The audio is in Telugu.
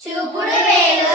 చూపుడు వేలు